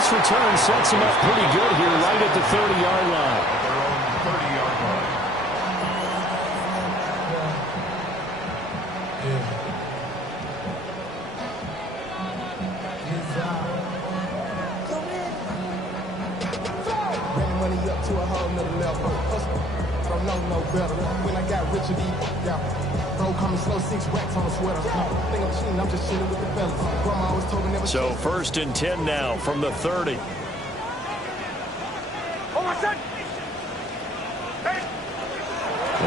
nice return sets him up pretty good here right at the 30-yard line. To a whole nother level. Don't know no better. When I got rich and bro, coming slow, 6 racks on a sweater. Think I'm cheating, I'm just chilling with the fellas. Grandma always told me never. So 1st and 10 now from the 30.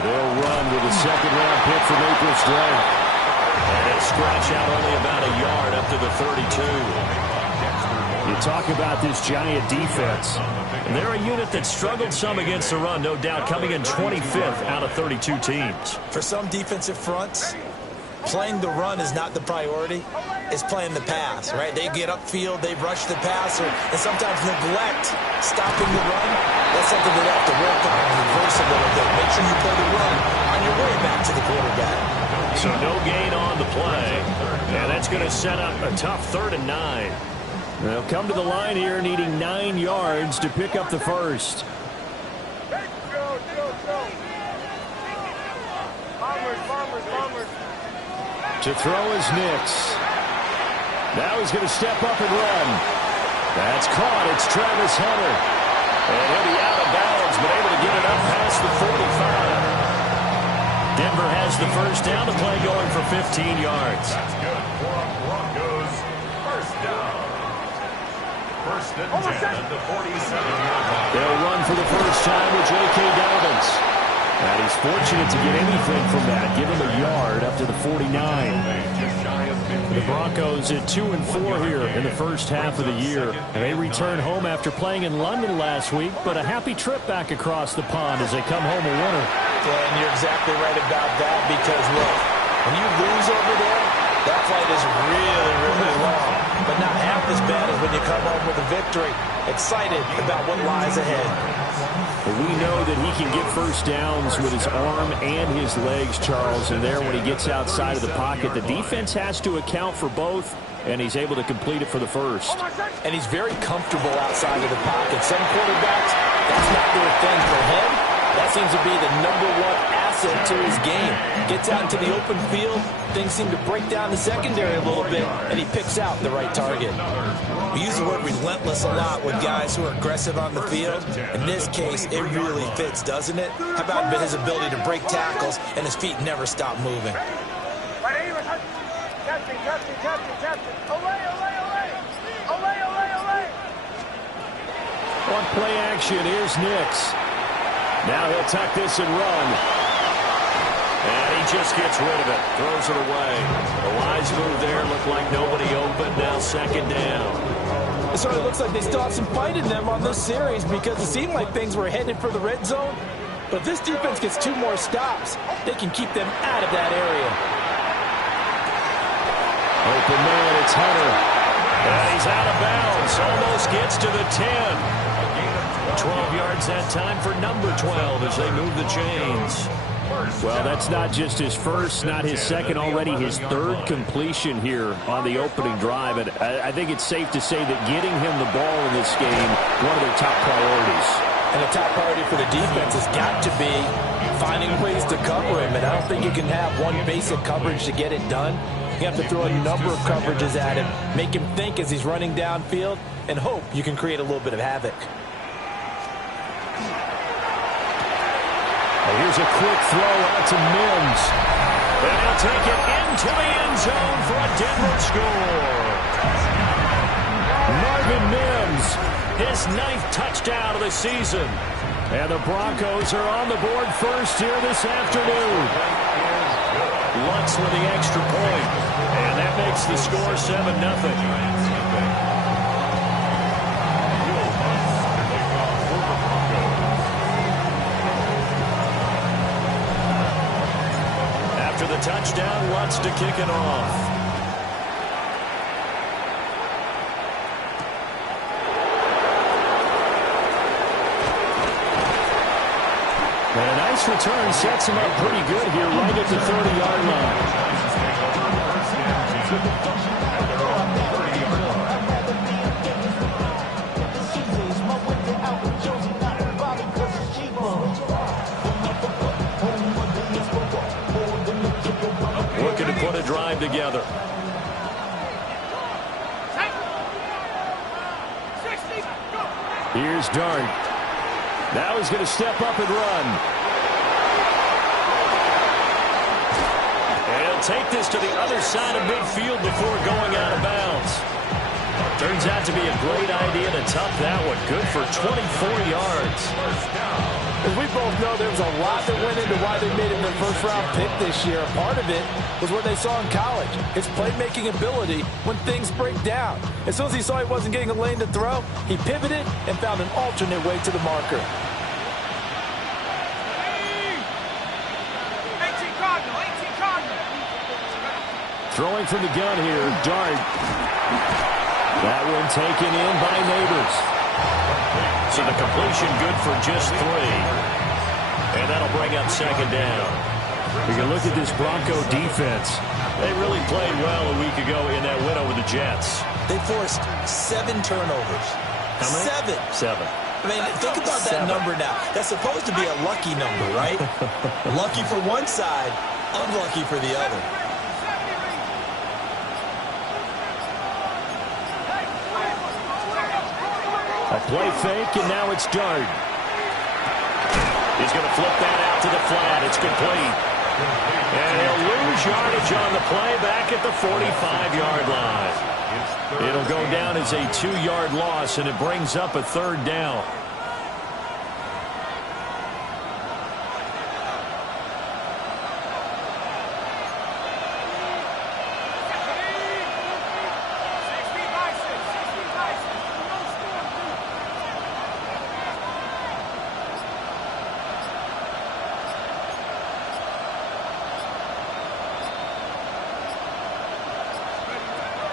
They'll run with a second-round pick from April's draft. And they scratch out only about a yard up to the 32. You talk about this Giant defense. And they're a unit that struggled some against the run, no doubt, coming in 25th out of 32 teams. For some defensive fronts, playing the run is not the priority. It's playing the pass, right? They get upfield, they rush the passer, and sometimes neglect stopping the run. That's something they have to work on and reverse a little bit. Make sure you play the run on your way back to the quarterback. So no gain on the play. And that's going to set up a tough 3rd and 9. They'll come to the line here needing 9 yards to pick up the first. To throw is Nix. Now he's going to step up and run. That's caught. It's Travis Hunter. And he'll be out of bounds, but able to get it up past the 45. Denver has the first down. The play going for 15 yards. That's good for Broncos. First down. First and 10 at the 47-yard line. They'll run for the first time with J.K. Dobbins. And he's fortunate to get anything from that. Give him a yard up to the 49. The Broncos at 2-4 here in the first half of the year. And they return home after playing in London last week, but a happy trip back across the pond as they come home a winner. Yeah, and you're exactly right about that because, look, when you lose over there, that flight is really, really long. But not half as bad as when you come home with a victory. Excited about what lies ahead. But we know that he can get first downs with his arm and his legs, Charles. And there, when he gets outside of the pocket, the defense has to account for both, and he's able to complete it for the first. And he's very comfortable outside of the pocket. Some quarterbacks, that's not their thing. For him, that seems to be the #1 asset to his game. Gets out into the open field, things seem to break down the secondary a little bit, and he picks out the right target. We use the word relentless a lot with guys who are aggressive on the field. In this case, it really fits, doesn't it? How about his ability to break tackles and his feet never stop moving? On play action, here's Nix. Now he'll tuck this and run. And he just gets rid of it. Throws it away. A wise move there. Looked like nobody open. Now 2nd down. It sort of looks like they still have some fight in them on this series because it seemed like things were headed for the red zone. But if this defense gets 2 more stops, they can keep them out of that area. Open man, it's Hunter. And he's out of bounds. Almost gets to the 10. 12 yards that time for number 12 as they move the chains. Well, that's not just his first, not his second, already his 3rd completion here on the opening drive. And I think it's safe to say that getting him the ball in this game, one of their top priorities. And the top priority for the defense has got to be finding ways to cover him. And I don't think you can have one basic coverage to get it done. You have to throw a number of coverages at him, make him think as he's running downfield, and hope you can create a little bit of havoc. Here's a quick throw out to Mims. And he'll take it into the end zone for a Denver score. Marvin Mims, his 9th touchdown of the season. And the Broncos are on the board first here this afternoon. Lutz with the extra point. And that makes the score 7-0. The touchdown, Lutz to kick it off. And a nice return sets him up pretty good here right at the 30-yard line. together. Here's Dart. Now he's going to step up and run. And he'll take this to the other side of midfield before going out of bounds. Turns out to be a great idea to tuck that one. Good for 24 yards. As we both know, there was a lot that went into why they made it their first-round pick this year. Part of it was what they saw in college, his playmaking ability when things break down. As soon as he saw he wasn't getting a lane to throw, he pivoted and found an alternate way to the marker. Throwing from the gun here, Dart. That one taken in by Neighbors. So the completion good for just 3. And that'll bring up second down. We can look at this Bronco defense. They really played well a week ago in that win over the Jets. They forced 7 turnovers. How many? 7. I mean, think about that number now. That's supposed to be a lucky number, right? Lucky for one side, unlucky for the other. A play fake, and now it's Dart. He's going to flip that out to the flat. It's complete. And he'll lose yardage on the play back at the 45-yard line. It'll go down as a 2-yard loss, and it brings up a third down.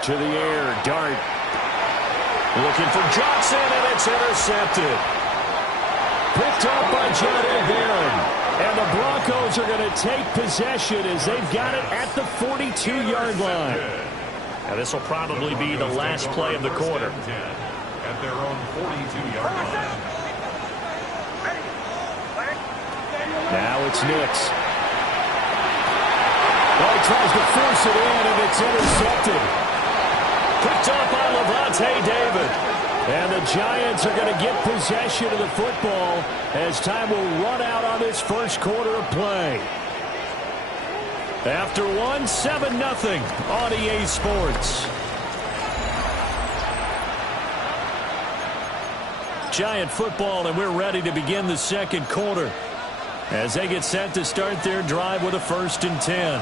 To the air, Dart. Looking for Johnson, and it's intercepted. Picked up by Jahdae Barron. And the Broncos are going to take possession as they've got it at the 42-yard line. Now this will probably be the last play of the quarter. At their own 42-yard line. Now it's Nix. Well, he tries to force it in, and it's intercepted. Picked up by Lavonte David. And the Giants are going to get possession of the football as time will run out on this first quarter of play. After 7-0 on EA Sports. Giant football, and we're ready to begin the second quarter as they get set to start their drive with a 1st and 10.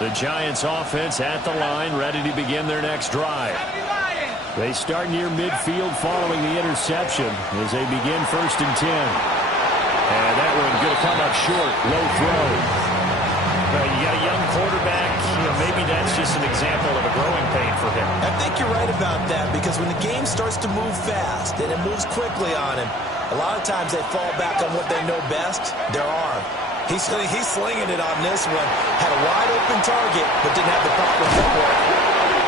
The Giants offense at the line, ready to begin their next drive. They start near midfield following the interception as they begin 1st and 10. And that one going to come up short, low throw. Well, you got a young quarterback, maybe that's just an example of a growing pain for him. I think you're right about that, because when the game starts to move fast and it moves quickly on him, a lot of times they fall back on what they know best, their arm. He's slinging it on this one. Had a wide-open target, but didn't have the proper footwork.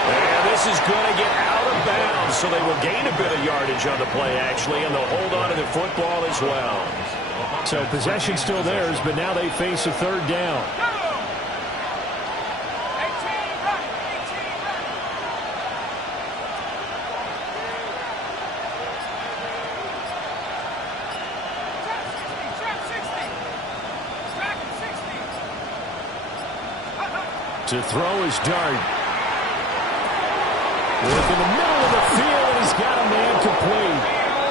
And this is going to get out of bounds, so they will gain a bit of yardage on the play, actually, and they'll hold on to the football as well. So possession still theirs, but now they face a 3rd down. To throw is Dart. Look in the middle of the field, and he's got a man complete.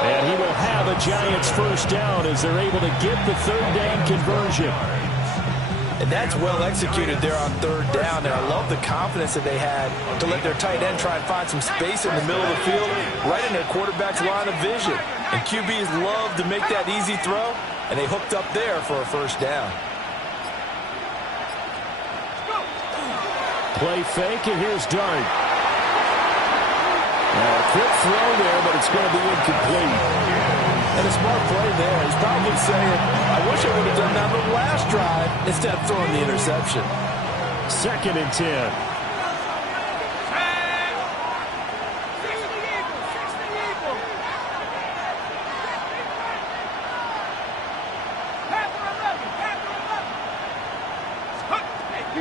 And he will have a Giants 1st down as they're able to get the 3rd down conversion. And that's well executed there on 3rd down. And I love the confidence that they had to let their tight end try and find some space in the middle of the field, right in their quarterback's line of vision. And QBs love to make that easy throw, and they hooked up there for a 1st down. Play fake, and here's Dart. A quick throw there, but it's going to be incomplete. And a smart play there. He's probably saying, I wish I would have done that on the last drive instead of throwing the interception. 2nd and 10.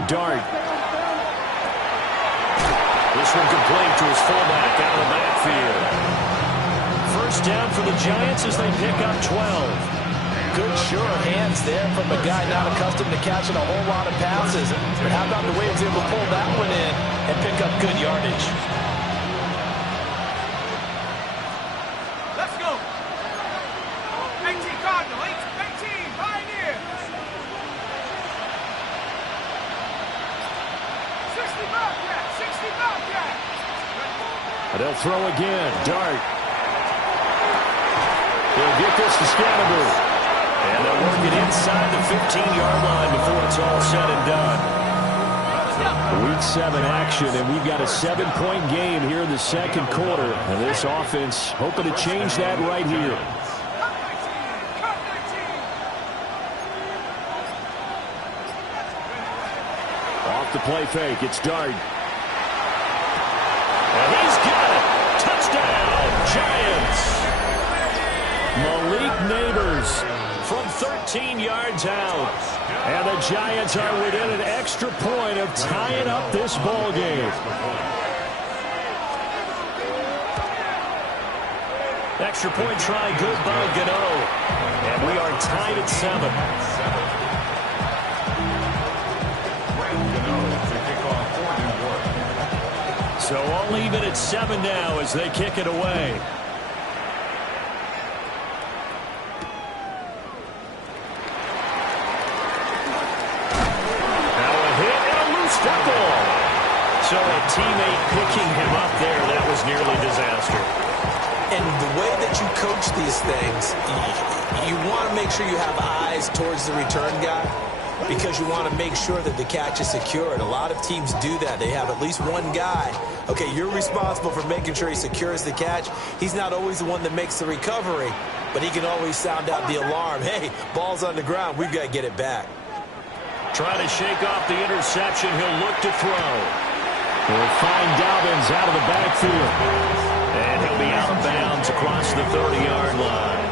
Dart. This one complete to his fullback out of the backfield. First down for the Giants as they pick up 12. Good, sure hands there from a guy not accustomed to catching a whole lot of passes. But how about the way he was able to pull that one in and pick up good yardage? Let's go. 18 Cardinal, 18 Pioneer. 60 Bobcat, 60 Bobcat. And they'll throw again. Dart. He'll get this to Scatterby. And they'll work it inside the 15-yard line before it's all said and done. Week 7 action, and we've got a 7-point game here in the second quarter. And this offense hoping to change that right here. Off the play fake, it's Dart. And he's got it. Touchdown, Giants. Malik Neighbors from 13 yards out. And the Giants are within an extra point of tying up this ball game. Extra point try good by Gano. And we are tied at 7. So all even at 7 now as they kick it away. So a teammate picking him up there, that was nearly disaster. And the way that you coach these things, you want to make sure you have eyes towards the return guy because you want to make sure that the catch is secure. And a lot of teams do that. They have at least one guy. Okay, you're responsible for making sure he secures the catch. He's not always the one that makes the recovery, but he can always sound out the alarm. Hey, ball's on the ground. We've got to get it back. Trying to shake off the interception. He'll look to throw. We'll find Dobbins out of the backfield. And he'll be out of bounds across the 30-yard line.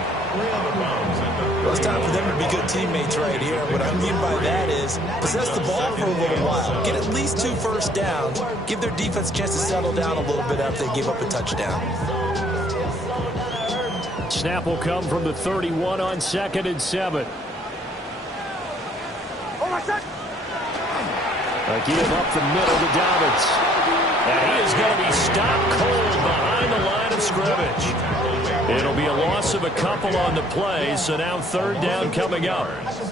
Well, it's time for them to be good teammates right here. What I mean by that is possess the ball for a little while. Get at least 2 first downs. Give their defense a chance to settle down a little bit after they give up a touchdown. Snap will come from the 31 on 2nd and 7. Give up the middle to Dobbins. And he is going to be stopped cold behind the line of scrimmage. It'll be a loss of a couple on the play, so now 3rd down coming up.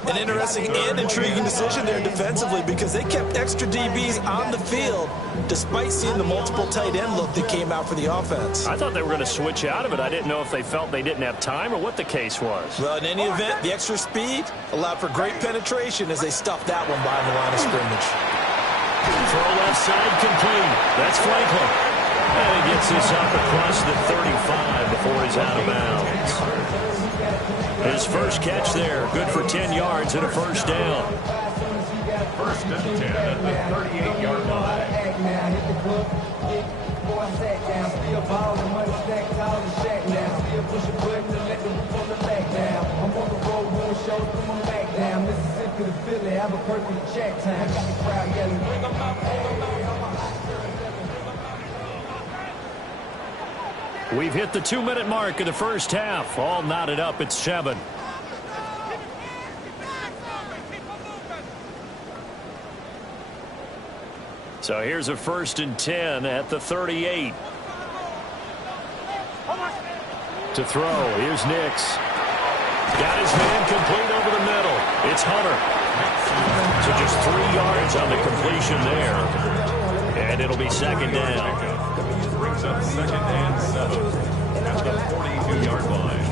An interesting and intriguing decision there defensively because they kept extra DBs on the field despite seeing the multiple tight end look that came out for the offense. I thought they were going to switch out of it. I didn't know if they felt they didn't have time or what the case was. Well, in any event, the extra speed allowed for great penetration as they stuffed that one behind the line of scrimmage. Throw left side complete. That's Franklin. And he gets this up across the 35 before he's out of bounds. His first catch there, good for 10 yards and a first down. 1st and 10 at the 38-yard line. We've hit the 2-minute mark of the first half. All knotted up at 7. So here's a 1st and 10 at the 38. To throw, here's Nix. Got his man complete over the middle. It's Hunter. So just 3 yards on the completion there. And it'll be 2nd down. Brings up 2nd and 7 at the 42-yard line.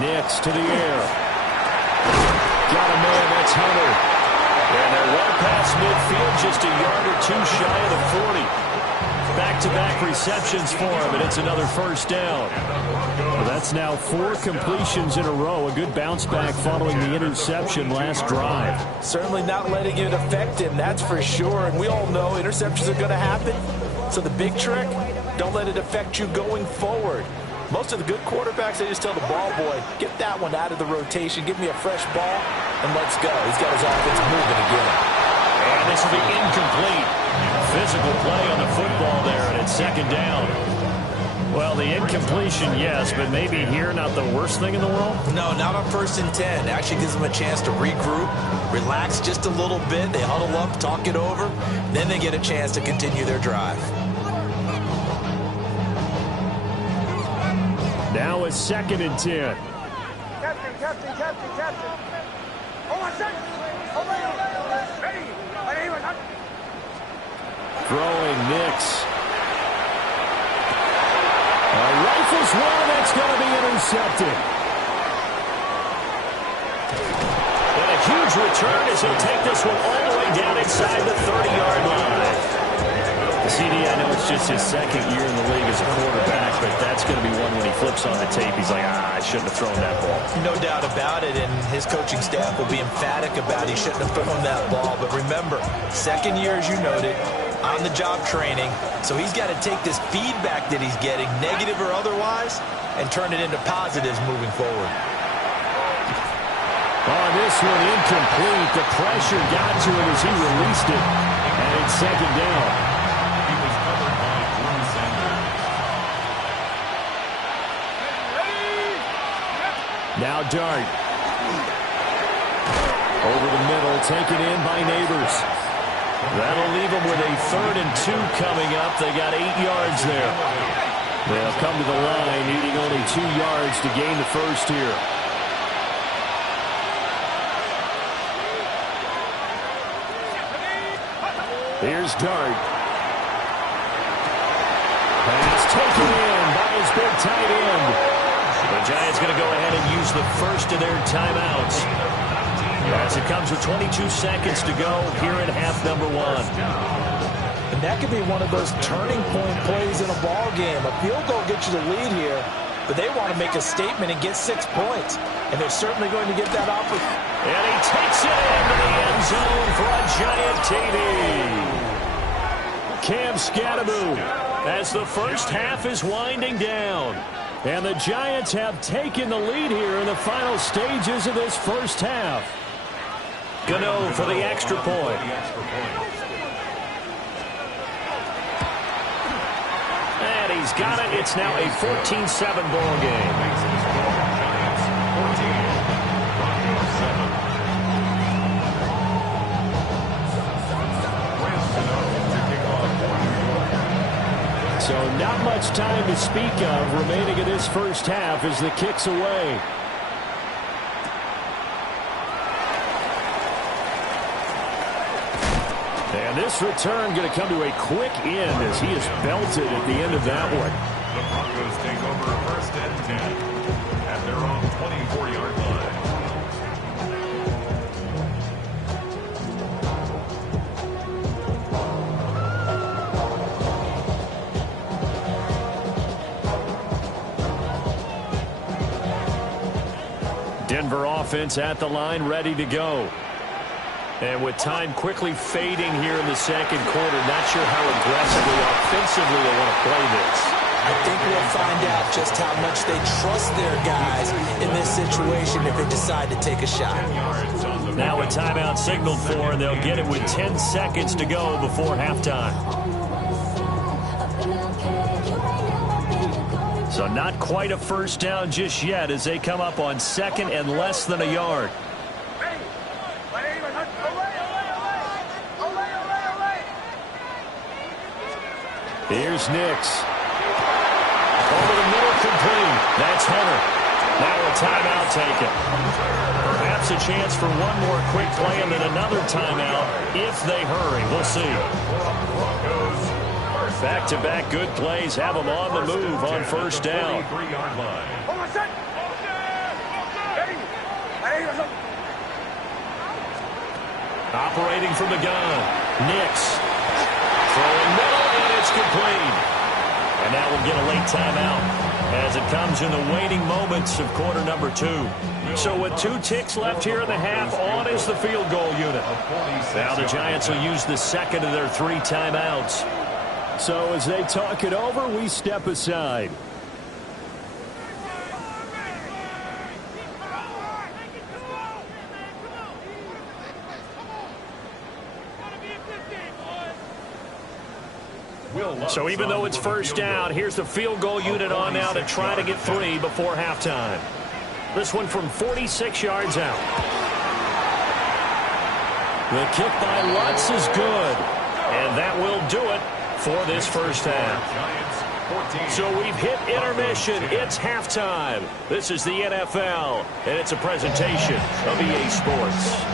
Nix to the air. Got a man, that's Hunter. And they're well past midfield, just a yard or 2 shy of the 40. Back-to-back receptions for him, and it's another first down. Well, that's now 4 completions in a row. A good bounce back following the interception last drive. Certainly not letting it affect him, that's for sure. And we all know interceptions are going to happen. So the big trick, don't let it affect you going forward. Most of the good quarterbacks, they just tell the ball boy, get that one out of the rotation, give me a fresh ball, and let's go. He's got his offense moving again. And this will be incomplete. Physical play on the football there, and it's second down. Well, the incompletion, yes, but maybe here not the worst thing in the world? No, not on 1st and 10. Actually gives them a chance to regroup, relax just a little bit. They huddle up, talk it over. Then they get a chance to continue their drive. Now it's 2nd and 10. Captain. Throwing Nix. Rifles one, that's going to be intercepted. And a huge return as he'll take this one all the way down inside the 30-yard line. CD, I know it's just his 2nd year in the league as a quarterback, but that's going to be one when he flips on the tape. He's like, I shouldn't have thrown that ball. No doubt about it, and his coaching staff will be emphatic about he shouldn't have thrown that ball. But remember, 2nd year, as you noted, on-the-job training, so he's got to take this feedback that he's getting, negative or otherwise, and turn it into positives moving forward. On this one, incomplete. The pressure got to him as he released it, and it's 2nd down. He was covered by Drew Sanders. Now Dart. Over the middle, taken in by Neighbors. That'll leave them with a 3rd and 2 coming up. They got 8 yards there. They'll come to the line, needing only 2 yards to gain the first here. Here's Dart. Pass taken in by his big tight end. The Giants going to go ahead and use the first of their timeouts, as it comes with 22 seconds to go here in half number 1. And that could be one of those turning point plays in a ball game. A field goal gets you the lead here, but they want to make a statement and get 6 points. And they're certainly going to get that opportunity. And he takes it into the end zone for a Giant TD. Cam Skattebo, as the first half is winding down. And the Giants have taken the lead here in the final stages of this first half. Gano for the extra point. And he's got it. It's now a 14-7 ball game. So not much time to speak of remaining in this first half as the kick's away. And this return going to come to a quick end as he is belted at the end of that one. The Broncos take over 1st and 10 at their own 24-yard line. Denver offense at the line, ready to go. And with time quickly fading here in the 2nd quarter, not sure how aggressively, offensively they want to play this. I think we'll find out just how much they trust their guys in this situation if they decide to take a shot. Now a timeout signaled for, and they'll get it with 10 seconds to go before halftime. So not quite a first down just yet as they come up on 2nd and less than a yard. Here's Nix. Over the middle, complete. That's Hunter. Now a timeout taken. Perhaps a chance for one more quick play and then another timeout if they hurry. We'll see. Back-to-back good plays have them on the move on first down. Operating from the gun. Nix. Throwing middle, and it's complete. And that will get a late timeout as it comes in the waning moments of quarter number 2. So with 2 ticks left here in the half, on is the field goal unit. Now the Giants will use the 2nd of their 3 timeouts. So as they talk it over, we step aside. So even though it's first down, here's the field goal unit on now to try to get 3 before halftime. This one from 46 yards out. The kick by Lutz is good. And that will do it for this first half. So we've hit intermission. It's halftime. This is the NFL, and it's a presentation of EA Sports.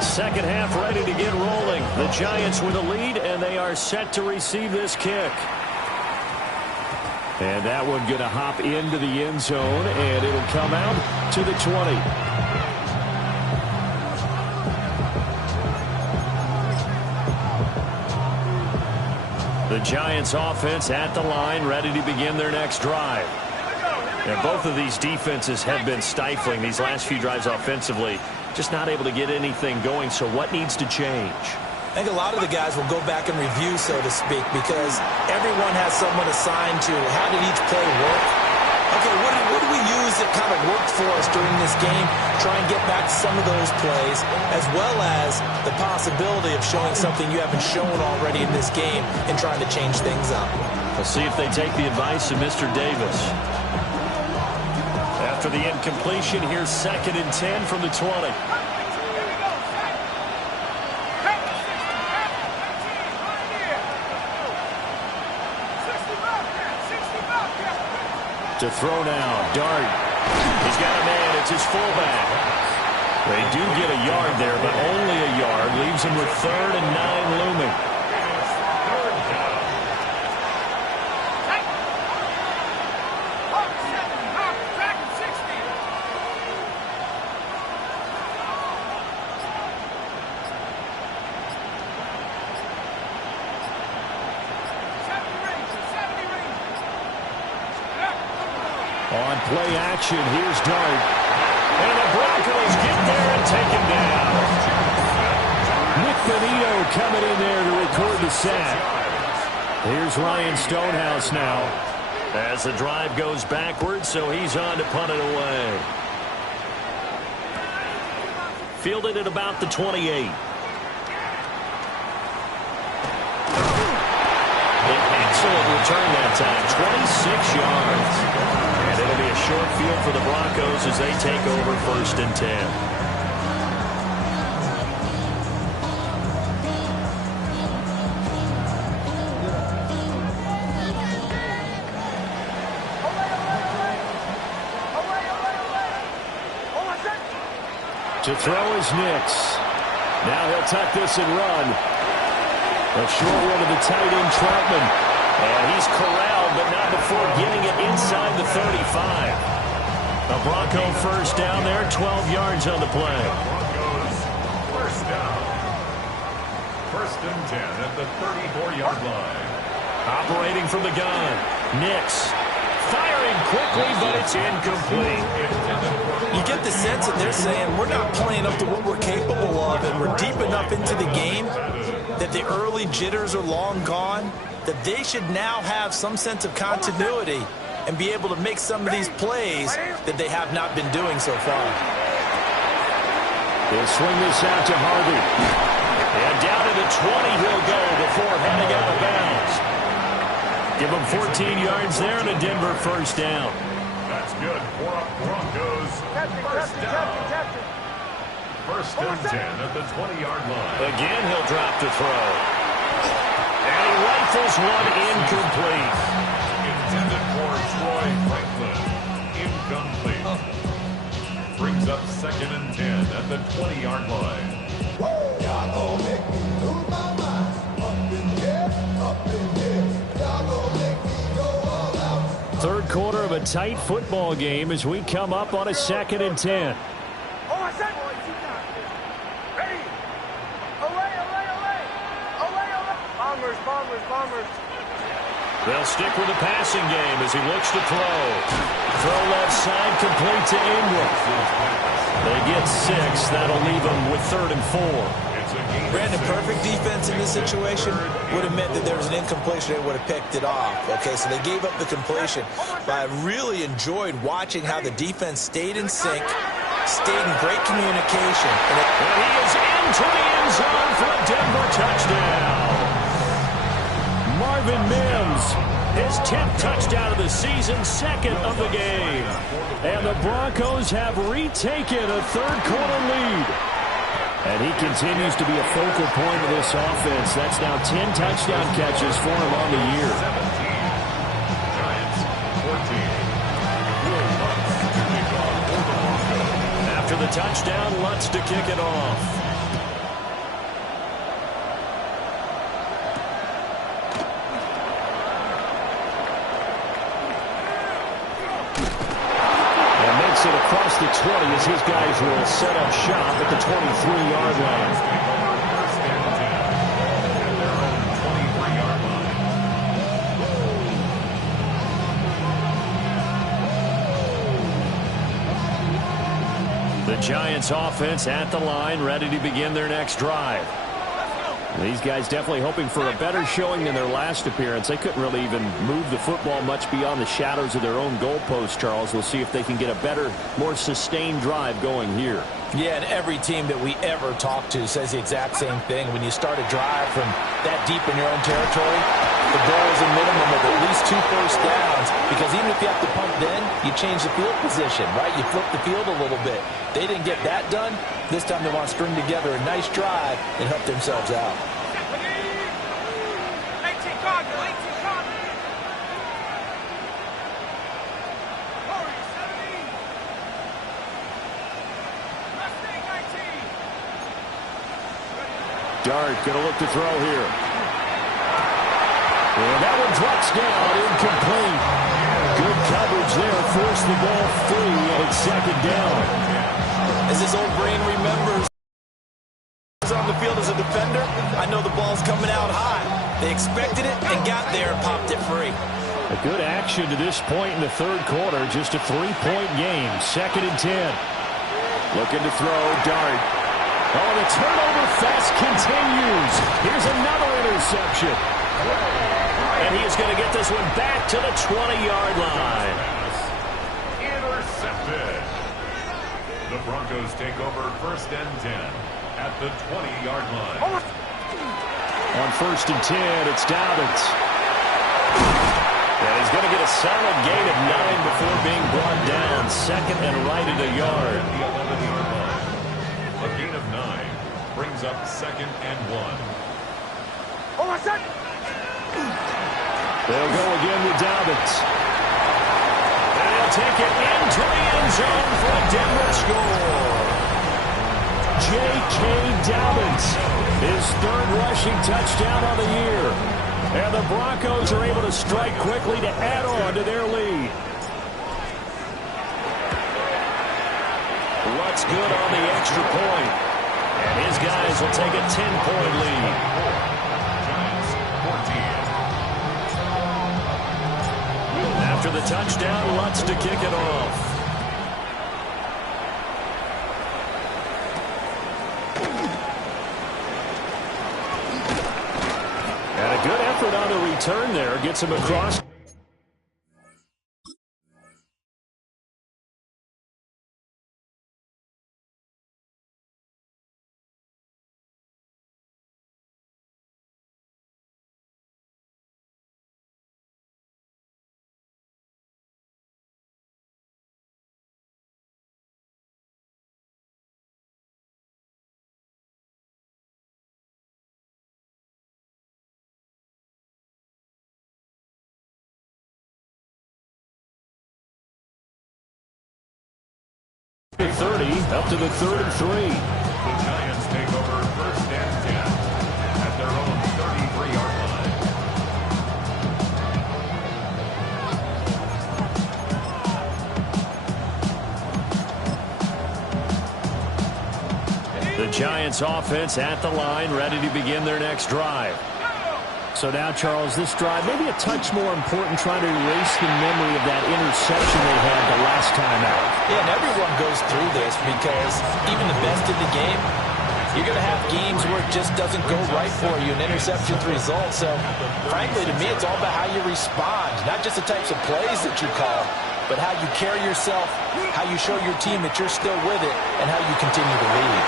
Second half ready to get rolling. The Giants with a lead, and they are set to receive this kick. And that one going to hop into the end zone, and it'll come out to the 20. The Giants offense at the line, ready to begin their next drive. And both of these defenses have been stifling these last few drives offensively. Just not able to get anything going, so what needs to change? I think a lot of the guys will go back and review, so to speak, because everyone has someone assigned to how did each play work. Okay, what do we use that kind of worked for us during this game? Try and get back to some of those plays, as well as the possibility of showing something you haven't shown already in this game and trying to change things up. We'll see if they take the advice of Mr. Davis. After the incompletion, here's 2nd and 10 from the 20. To throw now, Dart. He's got a man, it's his fullback. They do get a yard there, but only a yard. Leaves him with 3rd and 9 looming. On play action, here's Dart. And the Broncos get there and take him down. Nick Benito coming in there to record the sack. Here's Ryan Stonehouse now. As the drive goes backwards, so he's on to punt it away. Fielded at about the 28. An excellent return that time, 26 yards. And it'll be a short field for the Broncos as they take over 1st and 10. To throw is Nix. Now he'll tuck this and run. A short one to the tight end, Troutman. And he's corralled, but not before getting it inside the 35. A Bronco first down there, 12 yards on the play. Broncos first down. 1st and 10 at the 34-yard line. Operating from the gun. Nix. Firing quickly, but it's incomplete. You get the sense that they're saying we're not playing up to what we're capable of, and we're deep enough into the game that the early jitters are long gone, that they should now have some sense of continuity and be able to make some of these plays that they have not been doing so far. He'll swing this out to Harvey. And down to the 20 he'll go before heading out of bounds. Give him 14 yards there and a Denver first down. That's good for Broncos. First down. 1st and 10 at the 20-yard line. Again, he'll drop to throw. And he rifles one incomplete. Intended for Troy Franklin. Incomplete. Brings up 2nd and 10 at the 20-yard line. Y'all gon' make me lose my mind. Up in here, up in here. Y'all gon' make me go all out. Third quarter of a tight football game as we come up on a 2nd and 10. Bombers. They'll stick with the passing game as he looks to throw. Throw left side, complete to Ingram. They get 6. That'll leave them with 3rd and 4. Brandon, perfect defense in this situation would have meant that there was an incompletion. They would have picked it off. Okay, so they gave up the completion. But I really enjoyed watching how the defense stayed in sync, stayed in great communication. And he is into the end zone for a Denver touchdown. Marvin Mims, his 10th touchdown of the season, 2nd of the game. And the Broncos have retaken a 3rd quarter lead. And he continues to be a focal point of this offense. That's now 10 touchdown catches for him on the year. 17. Giants 14. After the touchdown, Lutz to kick it off. It across the 20 as his guys will set up shop at the 23-yard line. First and 10 at their own 23-yard line. The Giants offense at the line, ready to begin their next drive. These guys definitely hoping for a better showing than their last appearance. They couldn't really even move the football much beyond the shadows of their own goalpost, Charles. We'll see if they can get a better, more sustained drive going here. Yeah, and every team that we ever talk to says the exact same thing. When you start a drive from that deep in your own territory, the goal is a minimum of at least 2 first downs, because even if you have to punt then, you change the field position, right? You flip the field a little bit. They didn't get that done. This time they want to string together a nice drive and help themselves out. 18 Cardinals. Dart going to look to throw here. And that one drops down, incomplete. Good coverage there, forced the ball free, and 2nd down. As this old brain remembers on the field as a defender, I know the ball's coming out high. They expected it and got there and popped it free. A good action to this point in the 3rd quarter, just a 3-point game, 2nd and 10. Looking to throw, Dart. Oh, the turnover fest continues. Here's another interception. And he is going to get this one back to the 20-yard line. Intercepted. The Broncos take over 1st and 10 at the 20-yard line. On 1st and 10, it's Dobbins. And he's going to get a solid gain of 9 before being brought down. 2nd and right at a yard. The 11-yard line. A gain of 9 brings up 2nd and 1. They'll go again with Dobbins. And he'll take it into the end zone for a Denver score. J.K. Dobbins, his 3rd rushing touchdown on the year. And the Broncos are able to strike quickly to add on to their lead. What's good on the extra point? And his guys will take a 10-point lead. Giants 14. After the touchdown, Lutz to kick it off. And a good effort on the return there. Gets him across. The 30, up to the 3rd and 3. The Giants take over 1st and 10 at their own 33-yard line. Giants offense at the line, ready to begin their next drive. So now, Charles, this drive maybe a touch more important, trying to erase the memory of that interception they had the last time out. Yeah, and everyone goes through this because even the best in the game, you're going to have games where it just doesn't go right for you, and interceptions result. So, frankly, to me, it's all about how you respond, not just the types of plays that you call, but how you carry yourself, how you show your team that you're still with it, and how you continue to lead.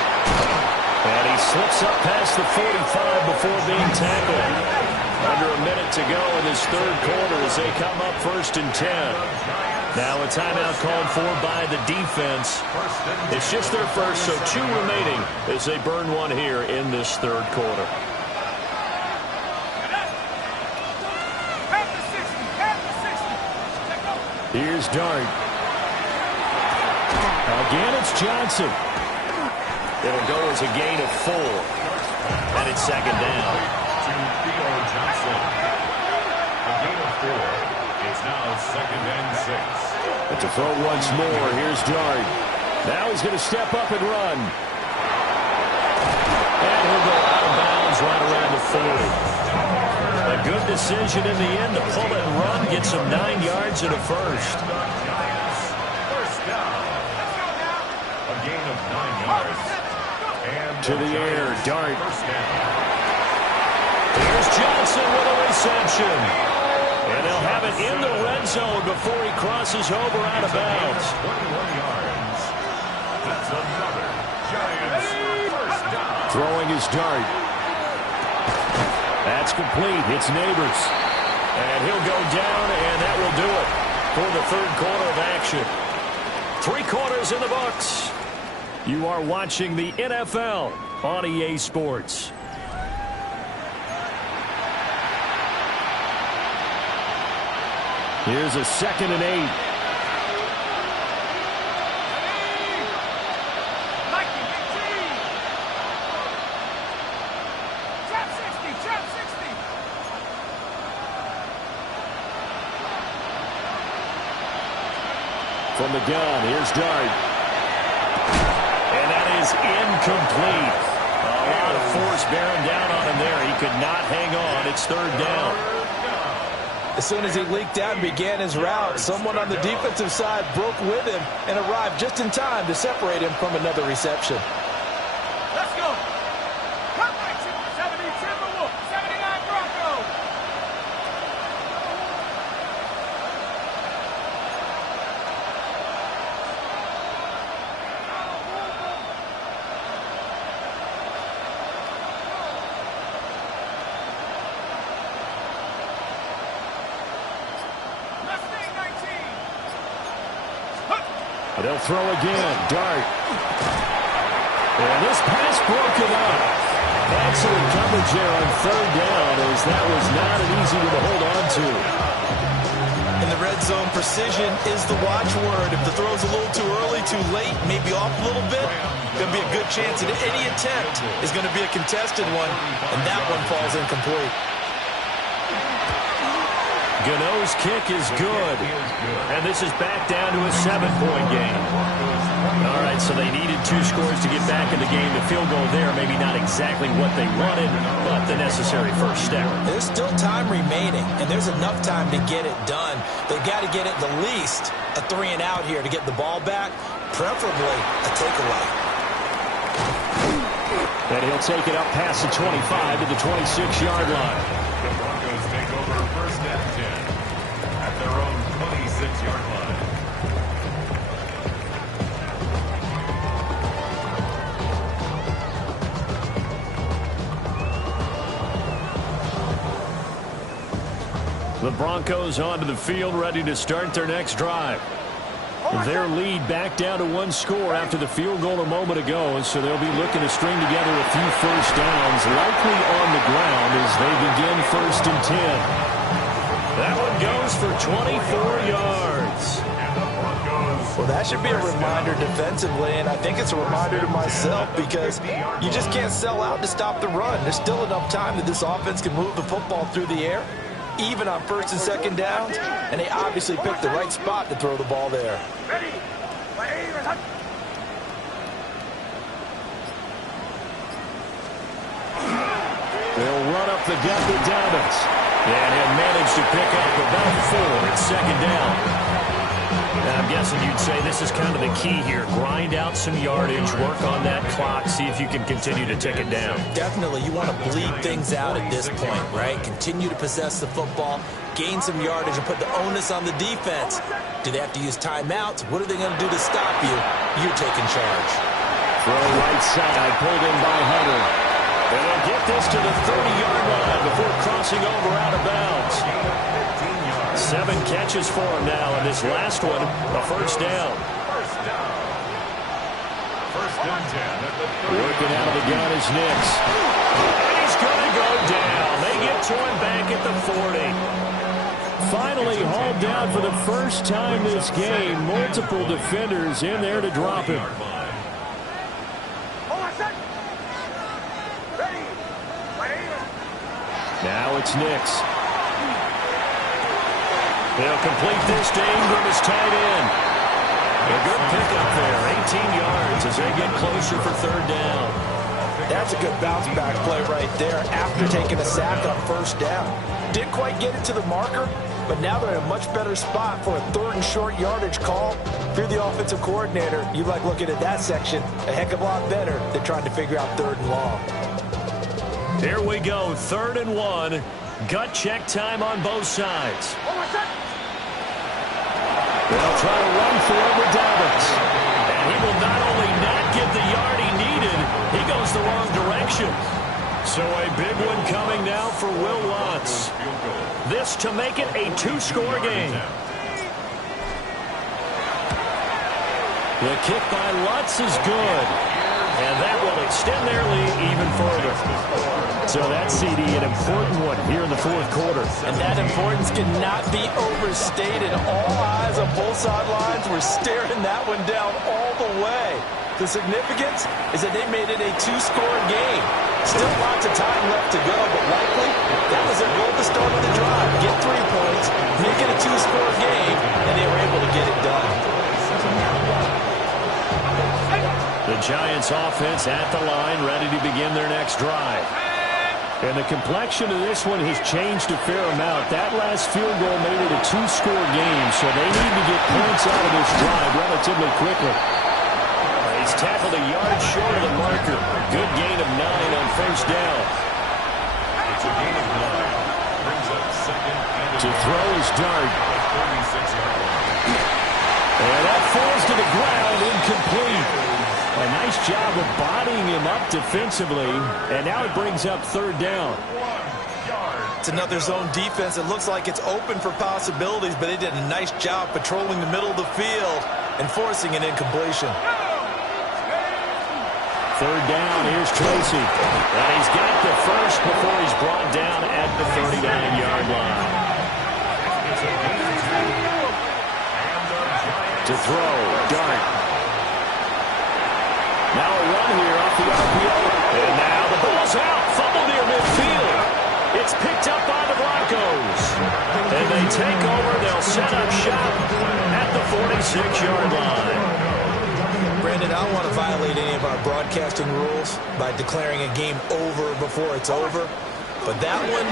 And he slips up past the 45 before being tackled. Under a minute to go in this third quarter as they come up 1st and 10. Now a timeout called for by the defense. It's just their first, so 2 remaining as they burn one here in this third quarter. Here's Dart. Again, it's Johnson. It'll go as a gain of 4. And it's 2nd down. Theo Johnson. A gain of 4. It's now 2nd and 6. But to throw once more, here's Dart. Now he's going to step up and run. And he'll go out of bounds right around the 40. A good decision in the end to pull it and run, get some 9 yards and a first. First down. A gain of 9 yards. And to the air, Dart. First down. Here's Johnson with a reception. And they'll have it in the red zone before he crosses over out of bounds. 21 yards. That's another Giants first down. Throwing his Dart. That's complete. It's Neighbors. And he'll go down, and that will do it for the third quarter of action. 3 quarters in the books. You are watching the NFL on EA Sports. Here's a 2nd and 8. From the gun, here's Dart. And that is incomplete. A lot of force bearing down on him there. He could not hang on. It's 3rd down. As soon as he leaked out and began his route, someone on the defensive side broke with him and arrived just in time to separate him from another reception. Let's go. 70 Timberwolves, 79 Broncos. They'll throw again. Dart. And this pass broken up. Excellent coverage there on 3rd down, as that was not an easy one to hold on to. In the red zone, precision is the watchword. If the throw's a little too early, too late, maybe off a little bit, going to be a good chance that any attempt is going to be a contested one, and that one falls incomplete. Gano's kick is good. And this is back down to a 7-point game. All right, so they needed 2 scores to get back in the game. The field goal there, maybe not exactly what they wanted, but the necessary first step. There's still time remaining, and there's enough time to get it done. They've got to get at the least a 3 and out here to get the ball back, preferably a takeaway. And he'll take it up past the 25 to the 26-yard line. The Broncos take over 1st and 10 at their own 26-yard line. The Broncos onto the field, ready to start their next drive. Their lead back down to 1 score after the field goal a moment ago, so they'll be looking to string together a few first downs, likely on the ground as they begin 1st and 10. That one goes for 24 yards. Well, that should be a reminder defensively, and I think it's a reminder to myself because you just can't sell out to stop the run. There's still enough time that this offense can move the football through the air, even on 1st and 2nd downs, and they obviously picked the right spot to throw the ball there. the gut with Dobbins. And he'll manage to pick up about 4. It's second down. And I'm guessing you'd say this is kind of the key here. Grind out some yardage, work on that clock, see if you can continue to tick it down. Definitely, you want to bleed things out at this point, right? Continue to possess the football, gain some yardage, and put the onus on the defense. Do they have to use timeouts? What are they going to do to stop you? You're taking charge. Throw right side, pulled in by Hunter. And they'll get this to the 30-yard line before crossing over out of bounds. 7 catches for him now, and this last one, a first down. First and 10 at the 30. Working out of the gun is Nix. And he's going to go down. They get to him back at the 40. Finally hauled down for the first time this game. Multiple defenders in there to drop him. Now it's Nix. They'll complete this to Ingram as tight end. A good pickup there, 18 yards as they get closer for third down. That's a good bounce-back play right there after taking a sack on first down. Didn't quite get it to the marker, but now they're in a much better spot for a 3rd and short yardage call. If you're the offensive coordinator, you like looking at that section a heck of a lot better than trying to figure out 3rd and long. Here we go, 3rd and 1. Gut check time on both sides. They'll try to run for it with Dobbins. And he will not only not get the yard he needed, he goes the wrong direction. So a big one coming now for Will Lutz. This to make it a 2-score game. The kick by Lutz is good. And that will extend their lead even further. So that CD, an important one here in the 4th quarter. And that importance cannot be overstated. All eyes on both sidelines were staring that one down all the way. The significance is that they made it a 2-score game. Still lots of time left to go, but likely that was their goal at the start of the drive. Get 3 points, make it a 2-score game, and they were able to get it done. The Giants offense at the line, ready to begin their next drive. And the complexion of this one has changed a fair amount. That last field goal made it a 2-score game, so they need to get points out of this drive relatively quickly. He's tackled a yard short of the marker. Good gain of 9 on first down. It's a gain of 9. Brings up second and To throw his dart. 36-yard line. And that falls to the ground, incomplete. A nice job of bodying him up defensively, and now it brings up 3rd down. 1 yard. It's another zone defense. It looks like it's open for possibilities, but they did a nice job patrolling the middle of the field and forcing an incompletion. 3rd down, here's Tracy. And he's got the first before he's brought down at the 39-yard line. To throw, Dart. Now a run here off the RPO. And now the ball's out. Fumble near midfield. It's picked up by the Broncos. And they take over. They'll set up shop at the 46-yard line. Brandon, I don't want to violate any of our broadcasting rules by declaring a game over before it's over. But that one,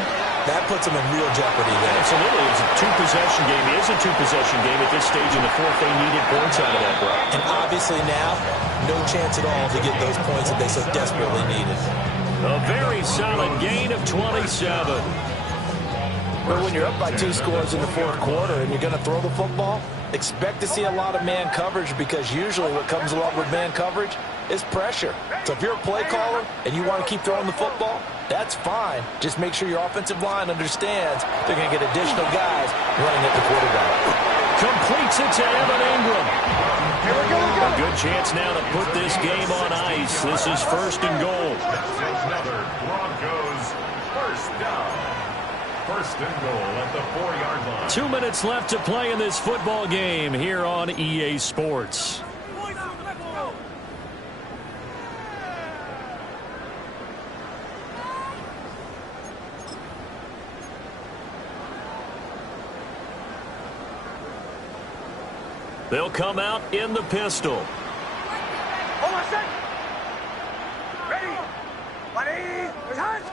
that puts them in real jeopardy there. Absolutely. It's a 2-possession game. It is a 2-possession game at this stage in the 4th. They needed points out of that, bro. And obviously now, no chance at all to get those points that they so desperately needed. A very solid gain of 27. But when you're up by 2 scores in the 4th quarter and you're going to throw the football, expect to see a lot of man coverage, because usually what comes along with man coverage is pressure. So if you're a play caller and you want to keep throwing the football, that's fine. Just make sure your offensive line understands they're going to get additional guys running at the quarterback. Completes it to Evan Ingram. A good chance now to put this game on ice. This is 1st and goal. Another Broncos first down. 1st and goal at the 4-yard line. 2 minutes left to play in this football game here on EA Sports. They'll come out in the pistol. Hold on, set. Ready. Ready. Hands.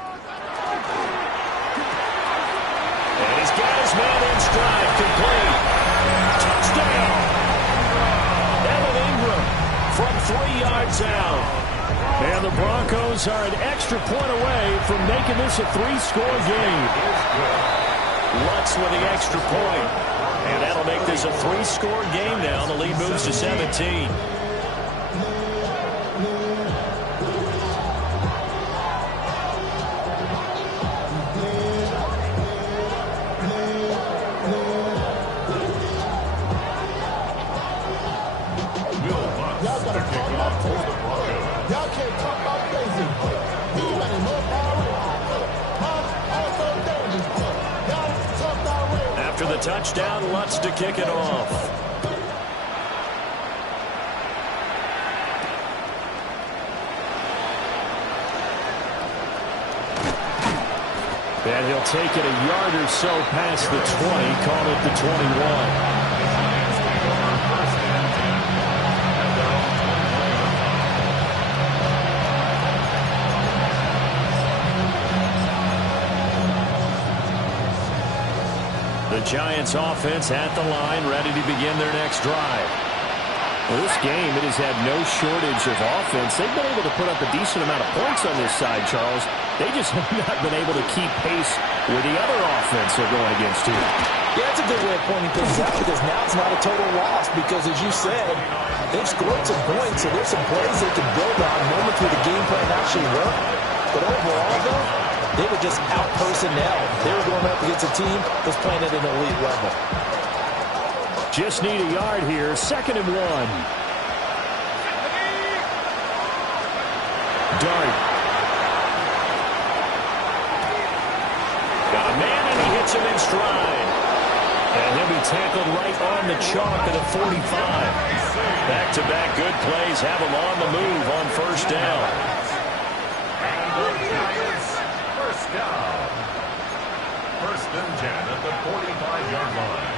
Rebels are an extra point away from making this a 3-score game. Lutz with the extra point. And that'll make this a 3-score game now. The lead moves to 17. After the touchdown, Lutz to kick it off. And he'll take it a yard or so past the 20, call it the 21. The Giants offense at the line, ready to begin their next drive. Well, this game, it has had no shortage of offense. They've been able to put up a decent amount of points on this side, Charles. They just have not been able to keep pace with the other offense they're going against here. Yeah, that's a good way of pointing things out, because now it's not a total loss, because as you said, they've scored some points, so there's some plays they can build on moments where the game plan actually worked. But overall, though, they were just out-personnel. They were going up against a team that's playing at an elite level. Just need a yard here. 2nd and 1. Dart. Got a man, and he hits him in stride. And he'll be tackled right on the chalk at the 45. Back-to-back good plays have him on the move on 1st down. First down. 1st and 10 at the 45-yard line.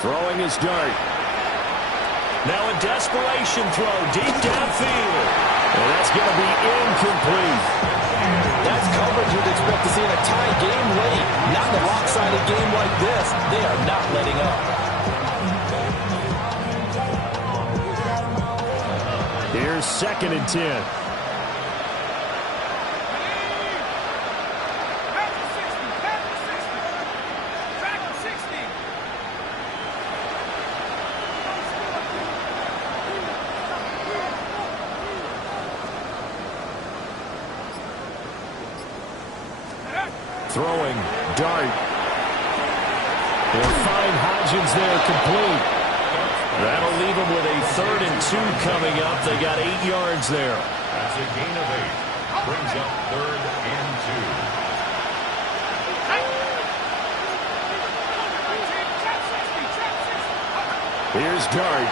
Throwing his Dart. Now a desperation throw deep downfield. And that's going to be incomplete. That's coverage you'd expect to see in a tie game late. Not in a lopsided game like this. They are not letting up. Here's 2nd and 10. Throwing, Dart. They'll find Hodgins there, complete. That'll leave them with a 3rd and 2 coming up. They got 8 yards there. That's a gain of 8. Brings up 3rd and 2. Here's Dart.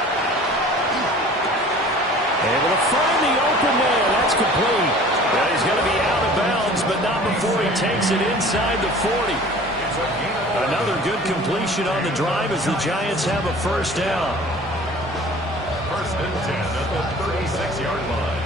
Able to find the open man. That's complete. Well, he's going to be out of bounds, but not before he takes it inside the 40. Another good completion on the drive as the Giants have a 1st down. 1st and 10 at the 36-yard line.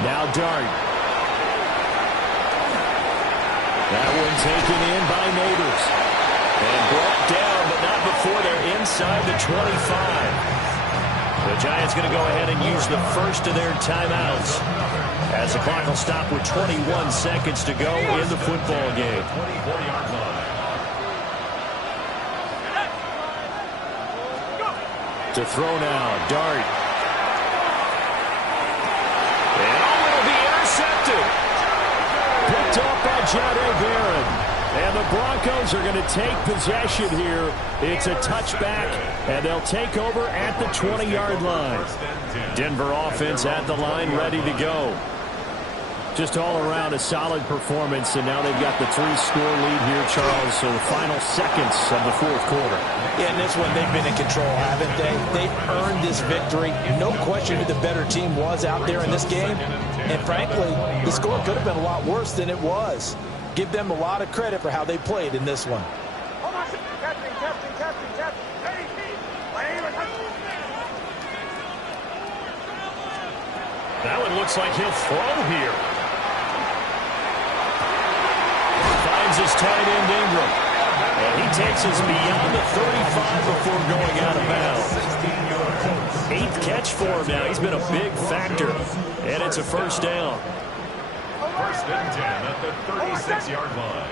Now Dart. That one taken in by Neighbors. And brought down, but not before they're inside the 25. The Giants going to go ahead and use the first of their timeouts, as the clock will stop with 21 seconds to go in the football game. 24-yard line. To throw now, Dart. And it'll be intercepted. Picked off by Jahdae Barron. And the Broncos are going to take possession here. It's a touchback, and they'll take over at the 20-yard line. Denver offense at the line, ready to go. Just all around a solid performance, and now they've got the 3-score lead here, Charles. So the final seconds of the 4th quarter. Yeah, in this one, they've been in control, haven't they? They've earned this victory. No question who the better team was out there in this game. And frankly, the score could have been a lot worse than it was. Give them a lot of credit for how they played in this one. Captain. That one looks like he'll throw here. Finds his tight end Ingram. And he takes us beyond the 35 before going out of bounds. 8th catch for him now. He's been a big factor. And it's a first down. First and 10 at the 36-yard line.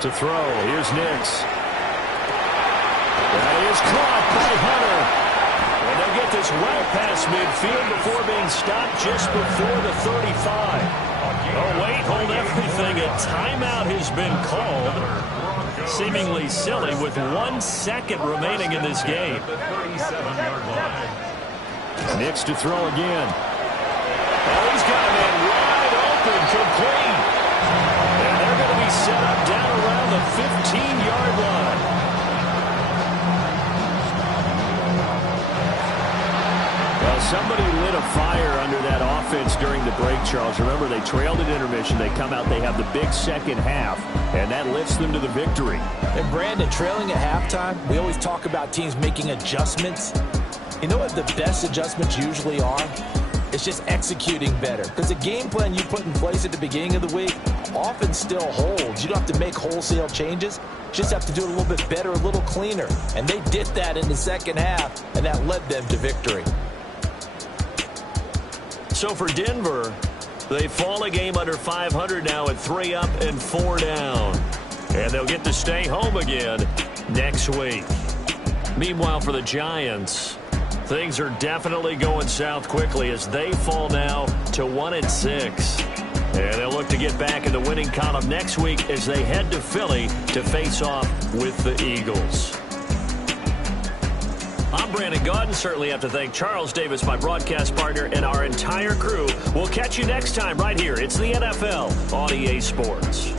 To throw, here's Nix. That is caught by Hunter. And they'll get this well past midfield before being stopped just before the 35. Oh, wait, hold everything. A timeout has been called. Seemingly silly with 1 second remaining in this game. The 37-yard line. Nix to throw again. Oh, he's got a man wide open, complete. And they're going to be set up down around the 15-yard line. Well, somebody lit a fire under that offense during the break, Charles. Remember, they trailed at intermission. They come out, they have the big second half, and that lifts them to the victory. And Brandon, trailing at halftime, we always talk about teams making adjustments. You know what the best adjustments usually are? It's just executing better. Because the game plan you put in place at the beginning of the week often still holds. You don't have to make wholesale changes. You just have to do it a little bit better, a little cleaner. And they did that in the second half, and that led them to victory. So for Denver, they fall a game under 500 now at 3 up and 4 down. And they'll get to stay home again next week. Meanwhile, for the Giants, things are definitely going south quickly as they fall now to 1-6. And they'll look to get back in the winning column next week as they head to Philly to face off with the Eagles. I'm Brandon Gaudin. Certainly have to thank Charles Davis, my broadcast partner, and our entire crew. We'll catch you next time right here. It's the NFL on EA Sports.